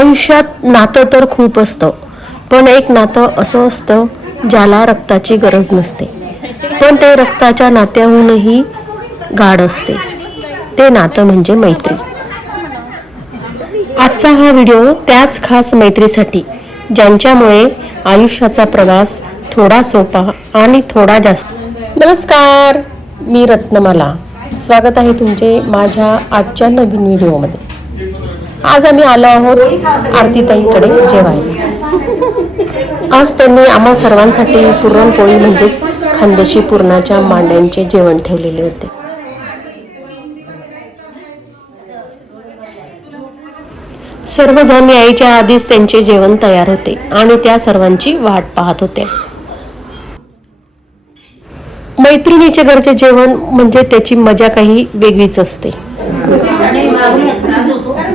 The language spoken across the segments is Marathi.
आयुष्यात नातं तर खूप असतं, पण एक नातं असं असतं ज्याला रक्ताची गरज नसते, पण ते रक्ताच्या नात्याहूनही गाढ असते. ते नातं म्हणजे मैत्री. आजचा हा व्हिडिओ त्याच खास मैत्रीसाठी, ज्यांच्यामुळे आयुष्याचा प्रवास थोडा सोपा आणि थोडा जास्त. नमस्कार, मी रत्नमाला. स्वागत आहे तुमचे माझ्या आजच्या नवीन व्हिडिओमध्ये. आज आम्ही आलो आहोत आरतीताईंकडे जेवायला. आज त्यांनी आम्हा सर्वांसाठी पुरणपोळी म्हणजेच खानदेशी पुरणाच्या मांड्यांचे जेवण ठेवलेले होते. सर्वजण यायच्या आधीच त्यांचे जेवण तयार होते आणि त्या सर्वांची वाट पाहत होते. मैत्रिणीच्या घरचे जेवण म्हणजे त्याची मजा काही वेगळीच असते.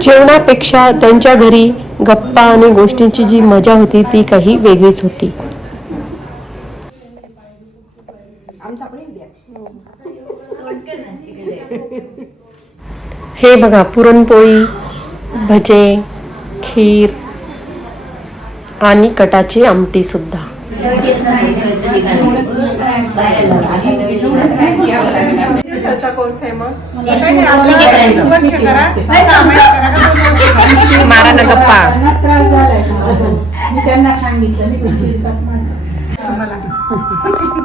जेवणापेक्षा त्यांच्या घरी गप्पा आणि गोष्टींची जी मजा होती ती काही वेगळीच होती. हे बघा, पुरणपोळी, भजे, खीर आणि कटाची आमटी सुद्धा. मारा ना गप्पा.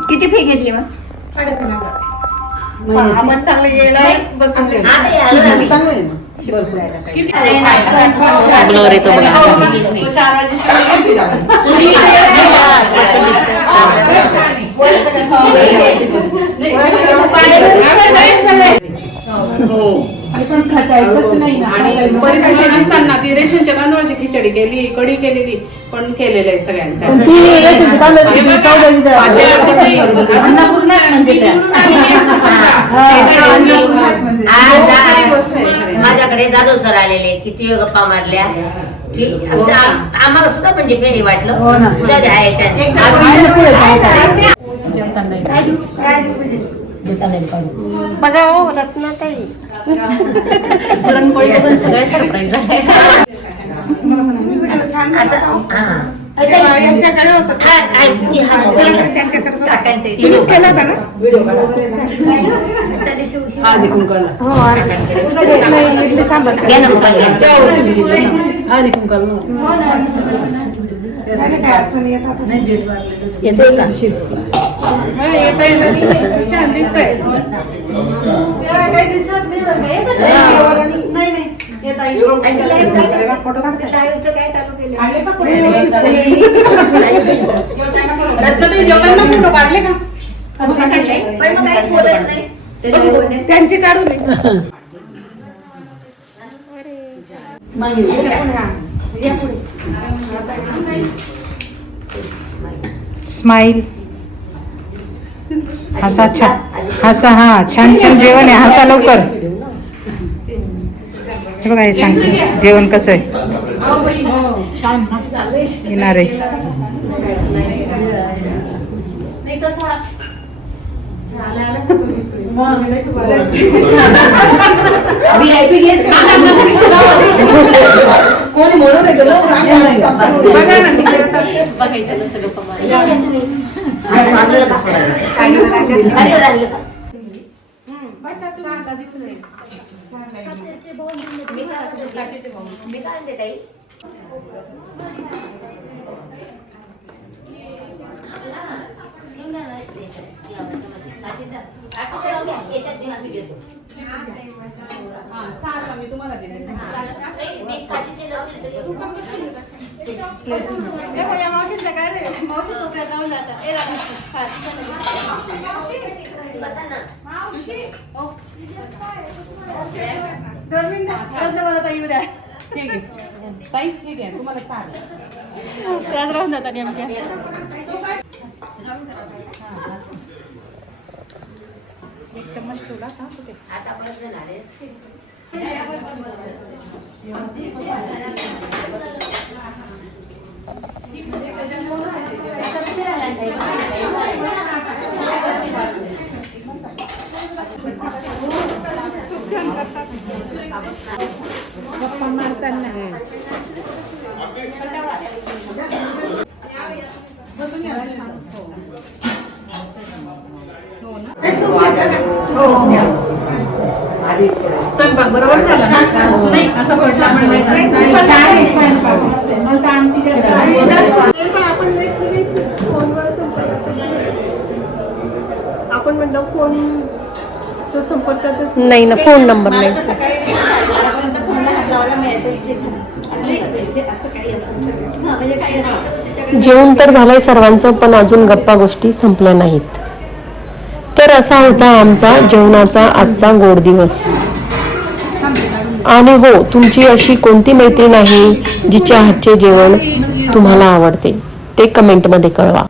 किती फी घेतली मग? 3,500. आपण चांगलं येणार बसून ब्लर येतो बघा. परिस्थिती नसताना ती रेशनच्या तांदूळाची खिचडी केली, कढी केलेली पण केलेलं आहे सगळ्यांसाठी. माझ्याकडे जाधव सर आलेले, किती वेळ गप्पा मारल्या की आम्हाला सुद्धा म्हणजे फेरी वाटलं. बघा हो रत्नाताई, पुरणपोळी पण सगळे सरप्राईज झाले. यांच्याकडे होतं तुम्हीच केला होता ना व्हिडिओ? छान दिसतंय. रत्नाताई जेवताना फोटो काढले का? त्यांची काढू दे. स्माइल. हसा छान, हसा. हा, छान छान जेवण आहे, हसा लवकर. हे बघा, हे सांगते जेवण कसं आहे. येणार आहे. कोणी म्हणून मी तुम्हाला देते. ताई ठीक आहे, तुम्हाला सांग राहून जातात नेमक्या. एक चम्मच ठेवला का कुठे आता परत गप्पा मारताना स्वयंपाक बरोबर झाला ना? नाही असं पडला पण नाही आपण म्हटलं फोनच्या संपर्कातच नाही ना, फोन नंबर नाही. जेवण तर झालंय सर्वांचं, पण अजून गप्पा गोष्टी संपल्या नाहीत. तर असा होता आमचा जेवणाचा आजचा गोड दिवस. आणि हो, तुमची अशी कोणती मैत्रीण आहे जिच्या हातचे जेवण तुम्हाला आवडते ते कमेंटमध्ये कळवा.